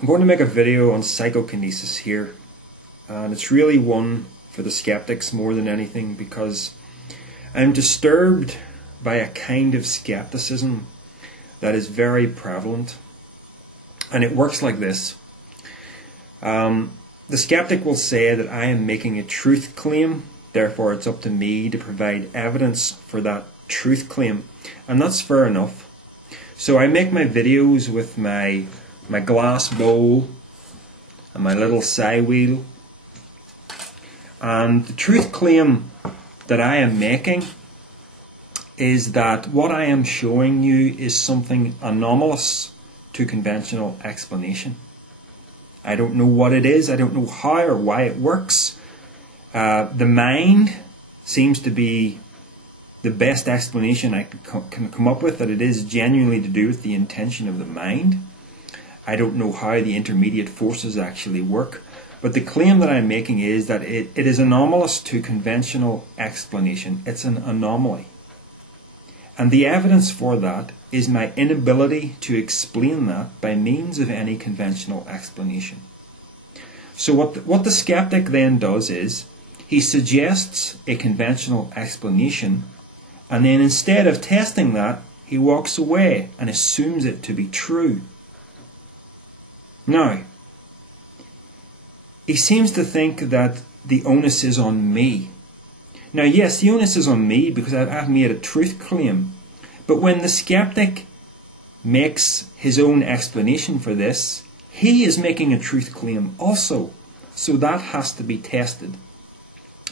I'm going to make a video on psychokinesis here, and it's really one for the skeptics more than anything, because I'm disturbed by a kind of skepticism that is very prevalent, and it works like this. The skeptic will say that I am making a truth claim, therefore it's up to me to provide evidence for that truth claim, and that's fair enough. So I make my videos with my glass bowl and my little psi wheel, and the truth claim that I am making is that what I am showing you is something anomalous to conventional explanation. I don't know what it is, I don't know how or why it works. The mind seems to be the best explanation I can come up with, that it is genuinely to do with the intention of the mind. I don't know how the intermediate forces actually work, but the claim that I'm making is that it is anomalous to conventional explanation. It's an anomaly. And the evidence for that is my inability to explain that by means of any conventional explanation. So what the skeptic then does is, he suggests a conventional explanation, and then instead of testing that, he walks away and assumes it to be true. Now, he seems to think that the onus is on me. Now, yes, the onus is on me because I've made a truth claim. But when the skeptic makes his own explanation for this, he is making a truth claim also. So that has to be tested.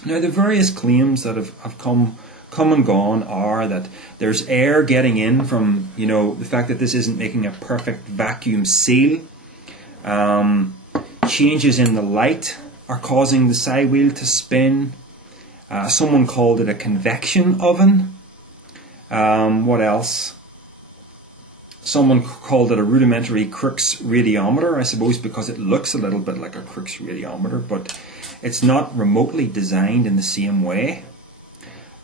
Now, the various claims that have come and gone are that there's air getting in from, the fact that this isn't making a perfect vacuum seal. Changes in the light are causing the psi wheel to spin. Someone called it a convection oven. What else? Someone called it a rudimentary Crookes radiometer, I suppose because it looks a little bit like a Crookes radiometer, but it's not remotely designed in the same way.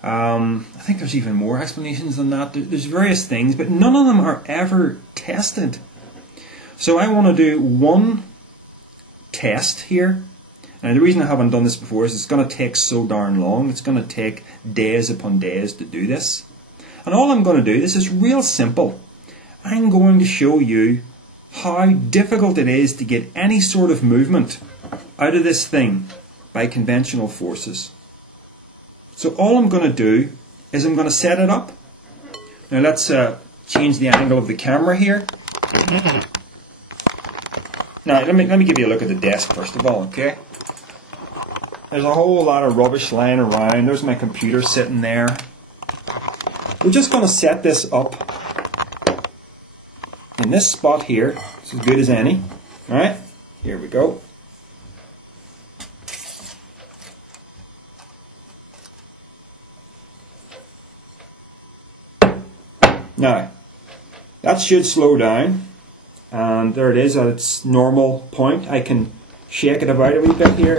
I think there's even more explanations than that. There's various things, but none of them are ever tested. So I want to do one test here. Now, the reason I haven't done this before is it's going to take so darn long. It's going to take days upon days to do this. And all I'm going to do, this is real simple. I'm going to show you how difficult it is to get any sort of movement out of this thing by conventional forces. So all I'm going to do is I'm going to set it up. Now let's change the angle of the camera here. Now let me give you a look at the desk first of all, okay? There's a whole lot of rubbish lying around. There's my computer sitting there. We're just going to set this up in this spot here. It's as good as any. Alright, here we go. Now, that should slow down. And there it is at its normal point. I can shake it about a wee bit here.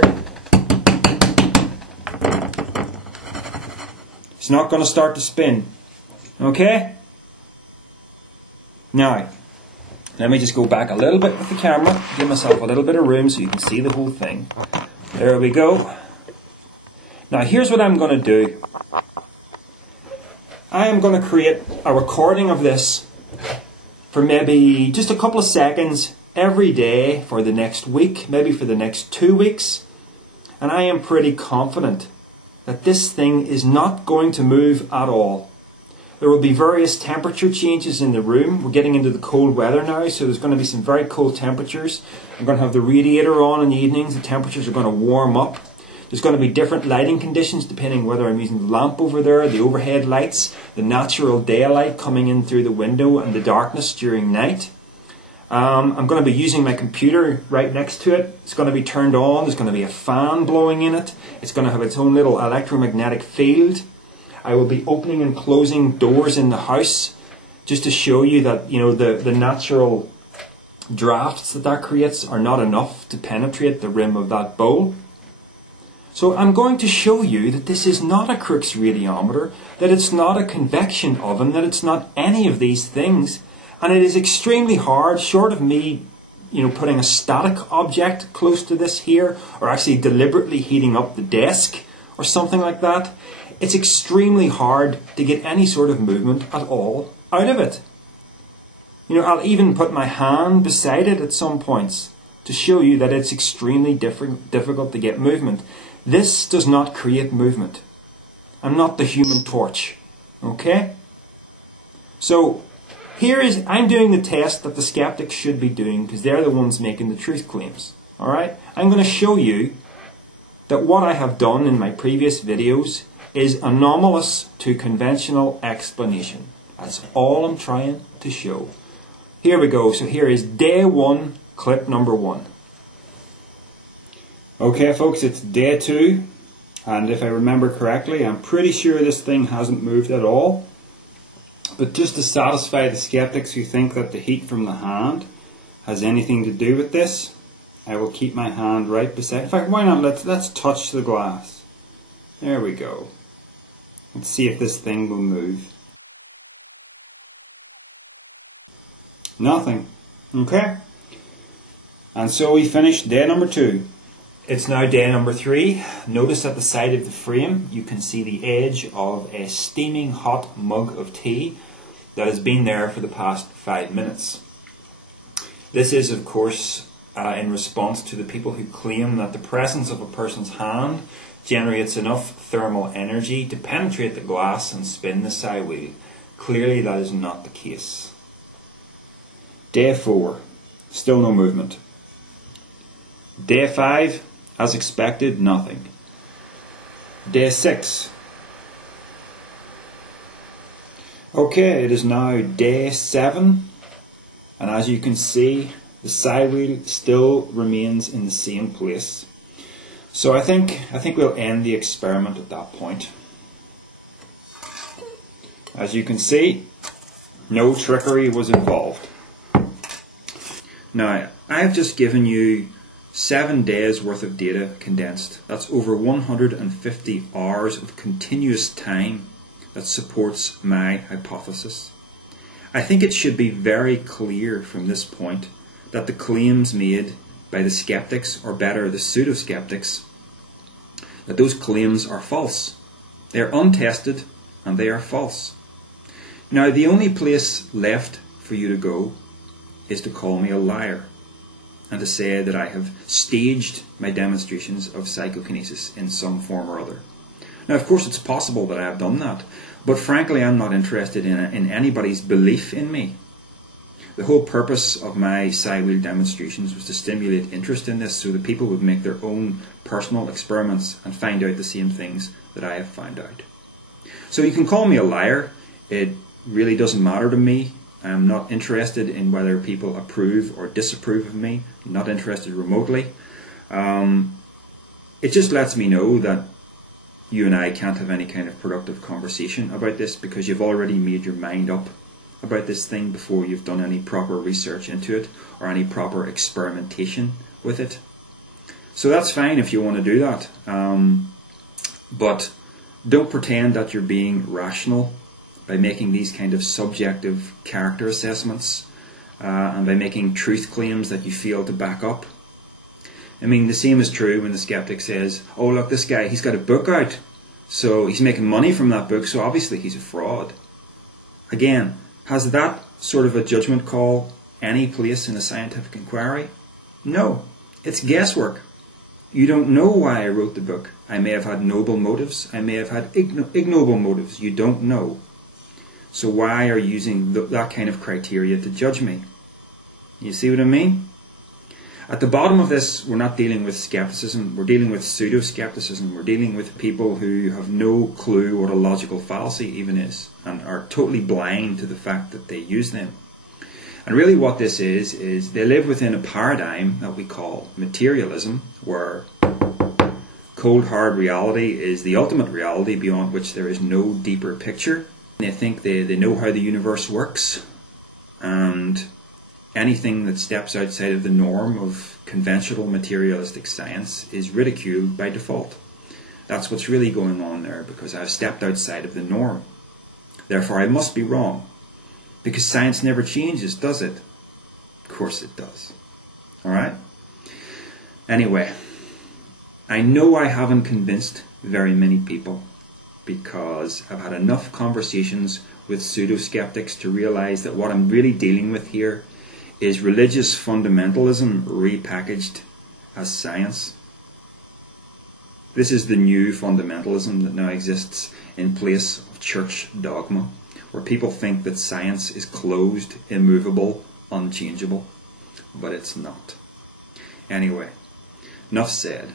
It's not going to start to spin. Okay? Now, let me just go back a little bit with the camera, give myself a little bit of room so you can see the whole thing. There we go. Now, here's what I'm going to do. I am going to create a recording of this for maybe just a couple of seconds every day for the next week, maybe for the next 2 weeks. And I am pretty confident that this thing is not going to move at all. There will be various temperature changes in the room. We're getting into the cold weather now, so there's going to be some very cold temperatures. I'm going to have the radiator on in the evenings. The temperatures are going to warm up. There's going to be different lighting conditions depending whether I'm using the lamp over there, the overhead lights, the natural daylight coming in through the window, and the darkness during night. I'm going to be using my computer right next to it. It's going to be turned on. There's going to be a fan blowing in it. It's going to have its own little electromagnetic field. I will be opening and closing doors in the house just to show you that, the natural drafts that creates are not enough to penetrate the rim of that bowl. So I'm going to show you that this is not a Crookes radiometer, that it's not a convection oven, that it's not any of these things. And it is extremely hard, short of me, putting a static object close to this here, or actually deliberately heating up the desk or something like that, it's extremely hard to get any sort of movement at all out of it. I'll even put my hand beside it at some points to show you that it's extremely difficult to get movement. This does not create movement. I'm not the Human Torch. Okay? So, I'm doing the test that the skeptics should be doing, because they're the ones making the truth claims. Alright? I'm going to show you that what I have done in my previous videos is anomalous to conventional explanation. That's all I'm trying to show. Here we go. So here is day 1, clip number 1. Okay folks, it's day 2, and if I remember correctly, I'm pretty sure this thing hasn't moved at all. But just to satisfy the skeptics who think that the heat from the hand has anything to do with this, I will keep my hand right beside. In fact, why not? Let's touch the glass. There we go. Let's see if this thing will move. Nothing. Okay. And so we finished day number 2. It's now day number 3. Notice at the side of the frame you can see the edge of a steaming hot mug of tea that has been there for the past 5 minutes. This is, of course, in response to the people who claim that the presence of a person's hand generates enough thermal energy to penetrate the glass and spin the psi wheel. Clearly that is not the case. Day 4, still no movement. Day 5, as expected, nothing. Day 6. Okay, it is now day 7, and as you can see, the psi wheel still remains in the same place. So I think we'll end the experiment at that point. As you can see, no trickery was involved. Now, I have just given you 7 days worth of data condensed. That's over 150 hours of continuous time that supports my hypothesis. I think it should be very clear from this point that the claims made by the skeptics, or better, the pseudo-skeptics, that those claims are false. They are untested and they are false. Now, the only place left for you to go is to call me a liar and to say that I have staged my demonstrations of psychokinesis in some form or other. Now, of course, it's possible that I have done that, but frankly, I'm not interested in anybody's belief in me. The whole purpose of my psi wheel demonstrations was to stimulate interest in this so that people would make their own personal experiments and find out the same things that I have found out. So you can call me a liar. It really doesn't matter to me. I'm not interested in whether people approve or disapprove of me. I'm not interested remotely. It just lets me know that you and I can't have any kind of productive conversation about this, because you've already made your mind up about this thing before you've done any proper research into it or any proper experimentation with it. So that's fine if you want to do that. But don't pretend that you're being rational by making these kind of subjective character assessments and by making truth claims that you fail to back up. I mean, the same is true when the skeptic says, oh look, this guy, he's got a book out, so he's making money from that book, so obviously he's a fraud. Again, has that sort of a judgment call any place in a scientific inquiry? No, it's guesswork. You don't know why I wrote the book. I may have had noble motives, I may have had ignoble motives, you don't know. So why are you using that kind of criteria to judge me? You see what I mean? At the bottom of this, we're not dealing with skepticism, we're dealing with pseudo-skepticism, we're dealing with people who have no clue what a logical fallacy even is, and are totally blind to the fact that they use them. And really what this is they live within a paradigm that we call materialism, where cold hard reality is the ultimate reality beyond which there is no deeper picture. They think they know how the universe works, and anything that steps outside of the norm of conventional materialistic science is ridiculed by default. That's what's really going on there, because I've stepped outside of the norm. Therefore I must be wrong. Because science never changes, does it? Of course it does. Alright? Anyway, I know I haven't convinced very many people, because I've had enough conversations with pseudo-skeptics to realise that what I'm really dealing with here is religious fundamentalism repackaged as science. This is the new fundamentalism that now exists in place of church dogma, where people think that science is closed, immovable, unchangeable, but it's not. Anyway, enough said.